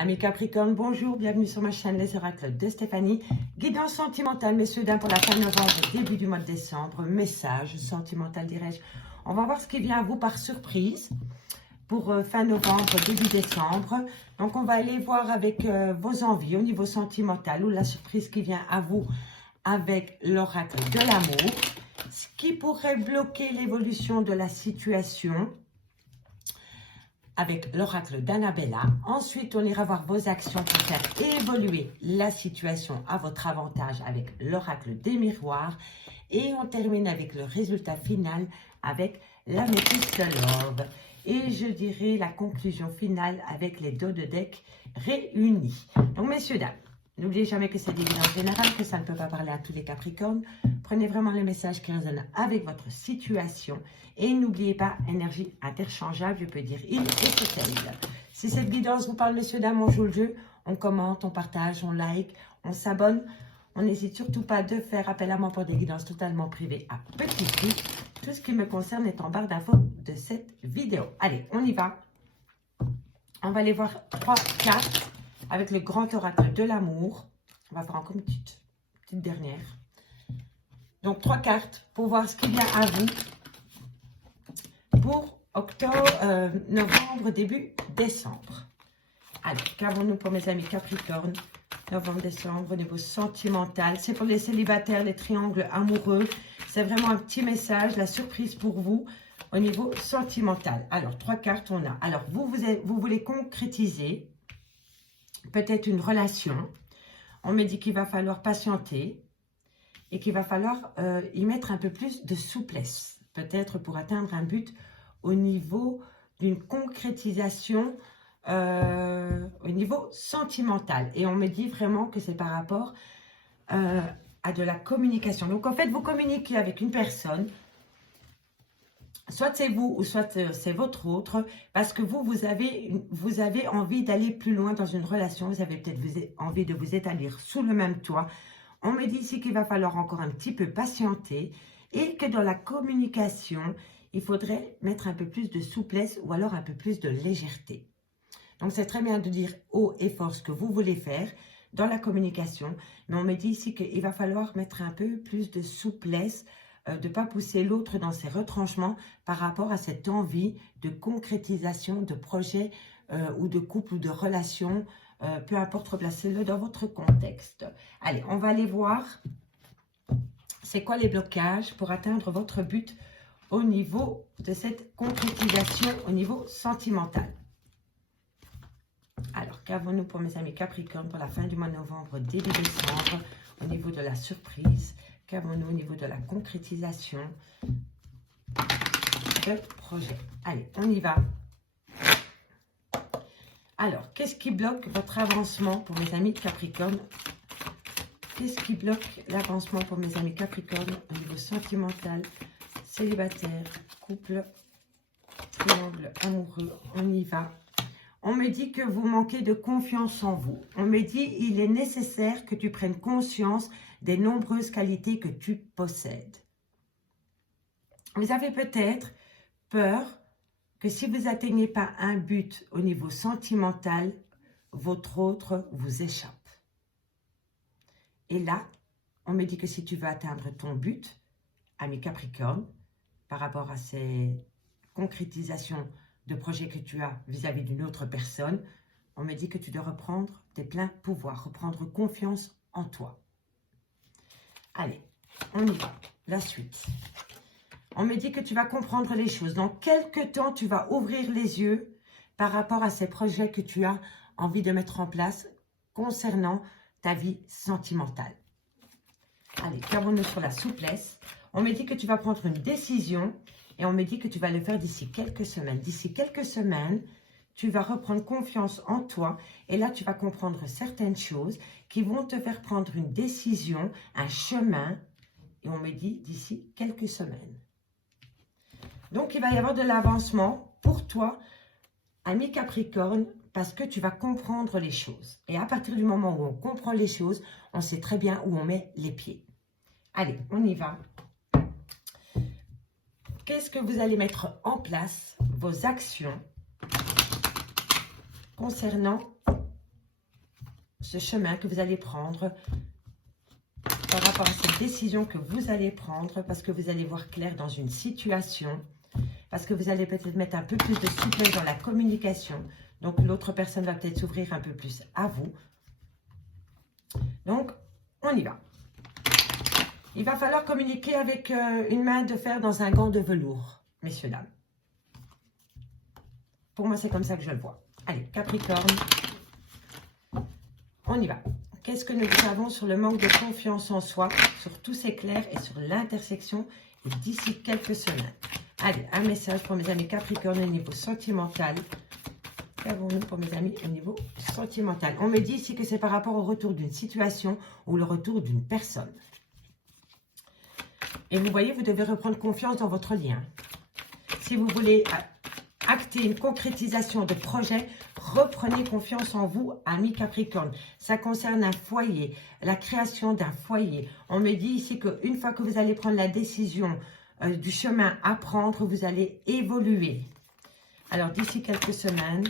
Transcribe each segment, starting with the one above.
Amis Capricorne, bonjour, bienvenue sur ma chaîne Les Oracles de Stéphanie. Guidance sentimentale, messieurs, dames, pour la fin novembre, début du mois de décembre. Message sentimental, dirais-je. On va voir ce qui vient à vous par surprise pour fin novembre, début décembre. Donc, on va aller voir avec vos envies au niveau sentimental ou la surprise qui vient à vous avec l'oracle de l'amour. Ce qui pourrait bloquer l'évolution de la situation avec l'oracle d'Annabella. Ensuite, on ira voir vos actions pour faire évoluer la situation à votre avantage avec l'oracle des miroirs. Et on termine avec le résultat final avec l'améthyste love. Et je dirais la conclusion finale avec les dos de deck réunis. Donc, messieurs, dames, n'oubliez jamais que c'est des guidances générales, que ça ne peut pas parler à tous les Capricornes. Prenez vraiment les messages qui résonnent avec votre situation. Et n'oubliez pas, énergie interchangeable, je peux dire il et c'est elle. Si cette guidance vous parle, messieurs, dames, on joue le jeu, on commente, on partage, on like, on s'abonne. On n'hésite surtout pas de faire appel à moi pour des guidances totalement privées à petit prix. Tout ce qui me concerne est en barre d'infos de cette vidéo. Allez, on y va. On va aller voir 3 cartes avec le grand oracle de l'amour. On va faire encore une petite dernière. Donc, 3 cartes pour voir ce qui vient à vous pour octobre, novembre, début décembre. Alors, qu'avons-nous pour mes amis Capricorne? Novembre, décembre, au niveau sentimental. C'est pour les célibataires, les triangles amoureux. C'est vraiment un petit message, la surprise pour vous au niveau sentimental. Alors, 3 cartes on a. Alors, vous voulez concrétiser peut-être une relation. On me dit qu'il va falloir patienter et qu'il va falloir y mettre un peu plus de souplesse. Peut-être pour atteindre un but au niveau d'une concrétisation au niveau sentimental. Et on me dit vraiment que c'est par rapport à de la communication. Donc, en fait, vous communiquez avec une personne, soit c'est vous ou soit c'est votre autre, parce que vous avez envie d'aller plus loin dans une relation. Vous avez peut-être envie de vous établir sous le même toit. On me dit ici qu'il va falloir encore un petit peu patienter et que dans la communication, il faudrait mettre un peu plus de souplesse ou alors un peu plus de légèreté. Donc, c'est très bien de dire haut et fort ce que vous voulez faire dans la communication. Mais on me dit ici qu'il va falloir mettre un peu plus de souplesse, de ne pas pousser l'autre dans ses retranchements par rapport à cette envie de concrétisation de projet ou de couple ou de relation. Peu importe, replacez-le dans votre contexte. Allez, on va aller voir c'est quoi les blocages pour atteindre votre but au niveau de cette concrétisation au niveau sentimental. Alors, qu'avons-nous pour mes amis Capricorne pour la fin du mois de novembre, début décembre, au niveau de la surprise? Qu'avons-nous au niveau de la concrétisation de projet? Allez, on y va. Alors, qu'est-ce qui bloque votre avancement pour mes amis Capricorne? Qu'est-ce qui bloque l'avancement pour mes amis Capricorne au niveau sentimental, célibataire, couple, triangle amoureux? On y va. On me dit que vous manquez de confiance en vous. On me dit il est nécessaire que tu prennes conscience des nombreuses qualités que tu possèdes. Vous avez peut-être peur que si vous n'atteignez pas un but au niveau sentimental, votre autre vous échappe. Et là, on me dit que si tu veux atteindre ton but, ami Capricorne, par rapport à ces concrétisations de projets que tu as vis-à-vis d'une autre personne, on me dit que tu dois reprendre tes pleins pouvoirs, reprendre confiance en toi. Allez, on y va. La suite. On me dit que tu vas comprendre les choses. Dans quelques temps, tu vas ouvrir les yeux par rapport à ces projets que tu as envie de mettre en place concernant ta vie sentimentale. Allez, qu'avons-nous sur la souplesse? On me dit que tu vas prendre une décision et on me dit que tu vas le faire d'ici quelques semaines. D'ici quelques semaines, tu vas reprendre confiance en toi et là, tu vas comprendre certaines choses qui vont te faire prendre une décision, un chemin. Et on me dit d'ici quelques semaines. Donc, il va y avoir de l'avancement pour toi, ami Capricorne, parce que tu vas comprendre les choses. Et à partir du moment où on comprend les choses, on sait très bien où on met les pieds. Allez, on y va. Qu'est-ce que vous allez mettre en place, vos actions concernant ce chemin que vous allez prendre, par rapport à cette décision que vous allez prendre, parce que vous allez voir clair dans une situation, parce que vous allez peut-être mettre un peu plus de souplesse dans la communication. Donc, l'autre personne va peut-être s'ouvrir un peu plus à vous. Donc, on y va. Il va falloir communiquer avec une main de fer dans un gant de velours, messieurs, dames. Pour moi, c'est comme ça que je le vois. Allez, Capricorne, on y va. Qu'est-ce que nous savons sur le manque de confiance en soi, sur tous ces clairs et sur l'intersection et d'ici quelques semaines? Allez, un message pour mes amis Capricorne au niveau sentimental. Qu'avons-nous pour mes amis au niveau sentimental? On me dit ici que c'est par rapport au retour d'une situation ou le retour d'une personne. Et vous voyez, vous devez reprendre confiance dans votre lien. Si vous voulez acter une concrétisation de projet, reprenez confiance en vous, amis Capricorne. Ça concerne un foyer, la création d'un foyer. On me dit ici qu'une fois que vous allez prendre la décision du chemin à prendre, vous allez évoluer. Alors, d'ici quelques semaines,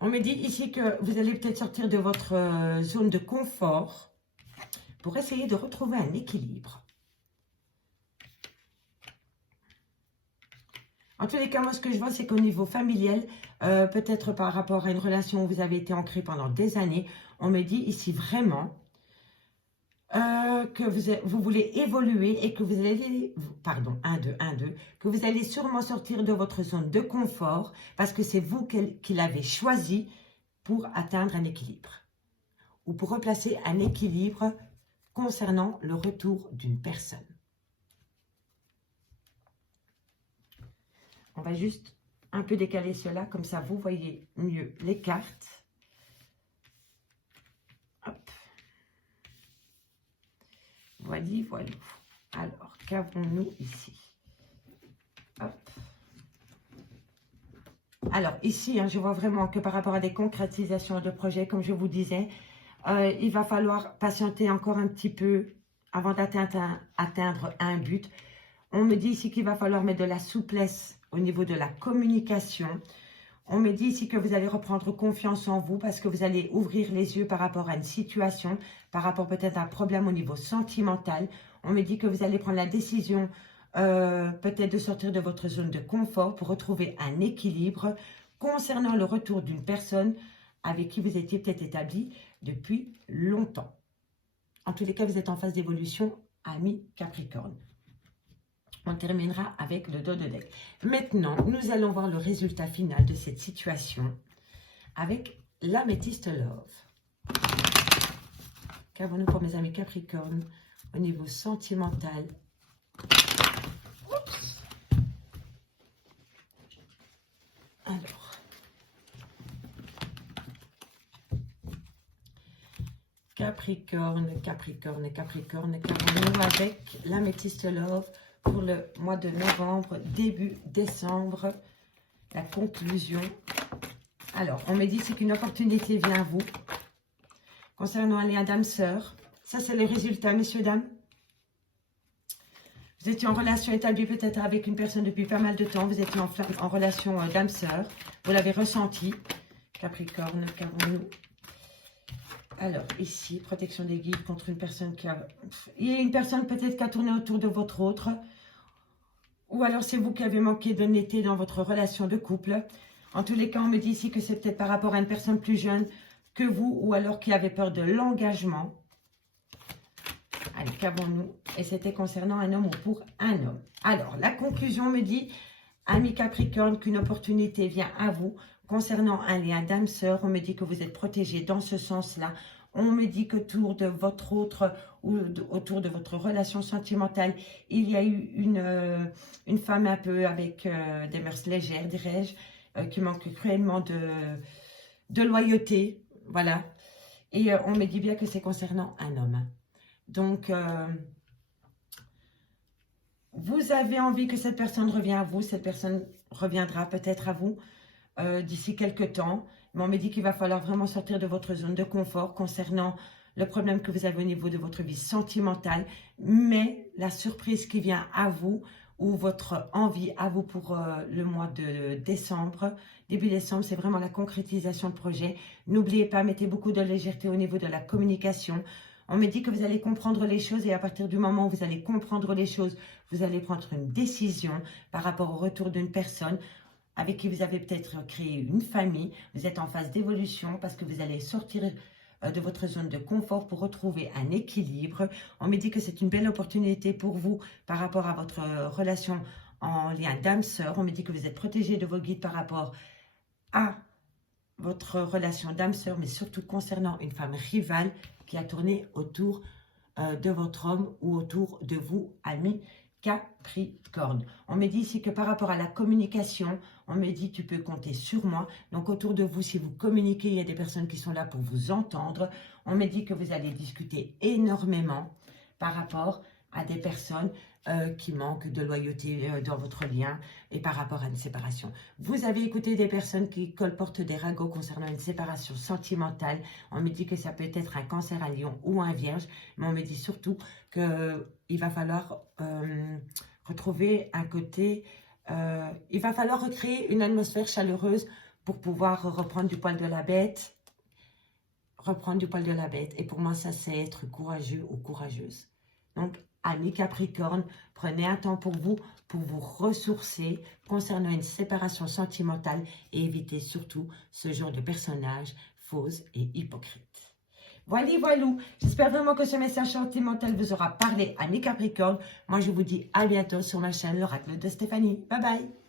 on me dit ici que vous allez peut-être sortir de votre zone de confort pour essayer de retrouver un équilibre. En tous les cas, moi, ce que je vois, c'est qu'au niveau familial, peut-être par rapport à une relation où vous avez été ancré pendant des années, on me dit ici vraiment que vous voulez évoluer et que vous allez, pardon, 1, 2, 1, 2, que vous allez sûrement sortir de votre zone de confort parce que c'est vous qui l'avez choisi pour atteindre un équilibre ou pour replacer un équilibre concernant le retour d'une personne. On va juste un peu décaler cela, comme ça vous voyez mieux les cartes. Hop. Voilà, voilà. Alors, qu'avons-nous ici? Hop. Alors, ici, je vois vraiment que par rapport à des concrétisations de projets, comme je vous disais, il va falloir patienter encore un petit peu avant d'atteindre un but. On me dit ici qu'il va falloir mettre de la souplesse au niveau de la communication. On me dit ici que vous allez reprendre confiance en vous parce que vous allez ouvrir les yeux par rapport à une situation, par rapport peut-être à un problème au niveau sentimental. On me dit que vous allez prendre la décision peut-être de sortir de votre zone de confort pour retrouver un équilibre concernant le retour d'une personne avec qui vous étiez peut-être établi depuis longtemps. En tous les cas, vous êtes en phase d'évolution, amis Capricorne. On terminera avec le dos de deck. Maintenant, nous allons voir le résultat final de cette situation avec l'améthyste Love. Qu'avons-nous pour mes amis Capricorne au niveau sentimental? Oups. Alors, Capricorne, Capricorne, Capricorne, qu'avons-nous avec l'améthyste Love pour le mois de novembre, début décembre, la conclusion. Alors, on me dit c'est qu'une opportunité vient à vous. Concernant un lien d'âme-sœur, ça c'est le résultat, messieurs, dames. Vous étiez en relation établie peut-être avec une personne depuis pas mal de temps. Vous étiez en relation d'âme-sœur. Vous l'avez ressenti. Capricorne, qu'avons-nous? Alors, ici, protection des guides contre une personne qui a... Il y a une personne peut-être qui a tourné autour de votre autre. Ou alors, c'est vous qui avez manqué d'honnêteté dans votre relation de couple. En tous les cas, on me dit ici que c'est peut-être par rapport à une personne plus jeune que vous. Ou alors qui avait peur de l'engagement. Allez, qu'avons-nous? Et c'était concernant un homme ou pour un homme. Alors, la conclusion me dit, ami Capricorne, qu'une opportunité vient à vous. Concernant un lien d'âme-sœur, on me dit que vous êtes protégé dans ce sens-là. On me dit qu'autour de votre autre ou autour de votre relation sentimentale, il y a eu une femme un peu avec des mœurs légères, dirais-je, qui manque cruellement de loyauté. Voilà. Et on me dit bien que c'est concernant un homme. Donc, vous avez envie que cette personne revienne à vous. Cette personne reviendra peut-être à vous. D'ici quelques temps, mais on me dit qu'il va falloir vraiment sortir de votre zone de confort concernant le problème que vous avez au niveau de votre vie sentimentale, mais la surprise qui vient à vous ou votre envie à vous pour le mois de décembre. Début décembre, c'est vraiment la concrétisation de projet. N'oubliez pas, mettez beaucoup de légèreté au niveau de la communication. On me dit que vous allez comprendre les choses et à partir du moment où vous allez comprendre les choses, vous allez prendre une décision par rapport au retour d'une personne avec qui vous avez peut-être créé une famille. Vous êtes en phase d'évolution parce que vous allez sortir de votre zone de confort pour retrouver un équilibre. On me dit que c'est une belle opportunité pour vous par rapport à votre relation en lien d'âme-sœur. On me dit que vous êtes protégé de vos guides par rapport à votre relation d'âme-sœur, mais surtout concernant une femme rivale qui a tourné autour de votre homme ou autour de vous, ami Capricorne. On me dit ici que par rapport à la communication, on me dit tu peux compter sur moi. Donc autour de vous, si vous communiquez, il y a des personnes qui sont là pour vous entendre. On me dit que vous allez discuter énormément par rapport à des personnes qui manquent de loyauté dans votre lien et par rapport à une séparation. Vous avez écouté des personnes qui colportent des ragots concernant une séparation sentimentale. On me dit que ça peut être un cancer, un lion ou un vierge, mais on me dit surtout qu'il va falloir retrouver un côté, il va falloir recréer une atmosphère chaleureuse pour pouvoir reprendre du poil de la bête. Reprendre du poil de la bête. Et pour moi, ça, c'est être courageux ou courageuse. Donc, amis Capricorne, prenez un temps pour vous ressourcer concernant une séparation sentimentale et évitez surtout ce genre de personnages faux et hypocrites. Voilà, voilou. J'espère vraiment que ce message sentimental vous aura parlé, amis Capricorne. Moi, je vous dis à bientôt sur ma chaîne, l'Oracle de Stéphanie. Bye bye.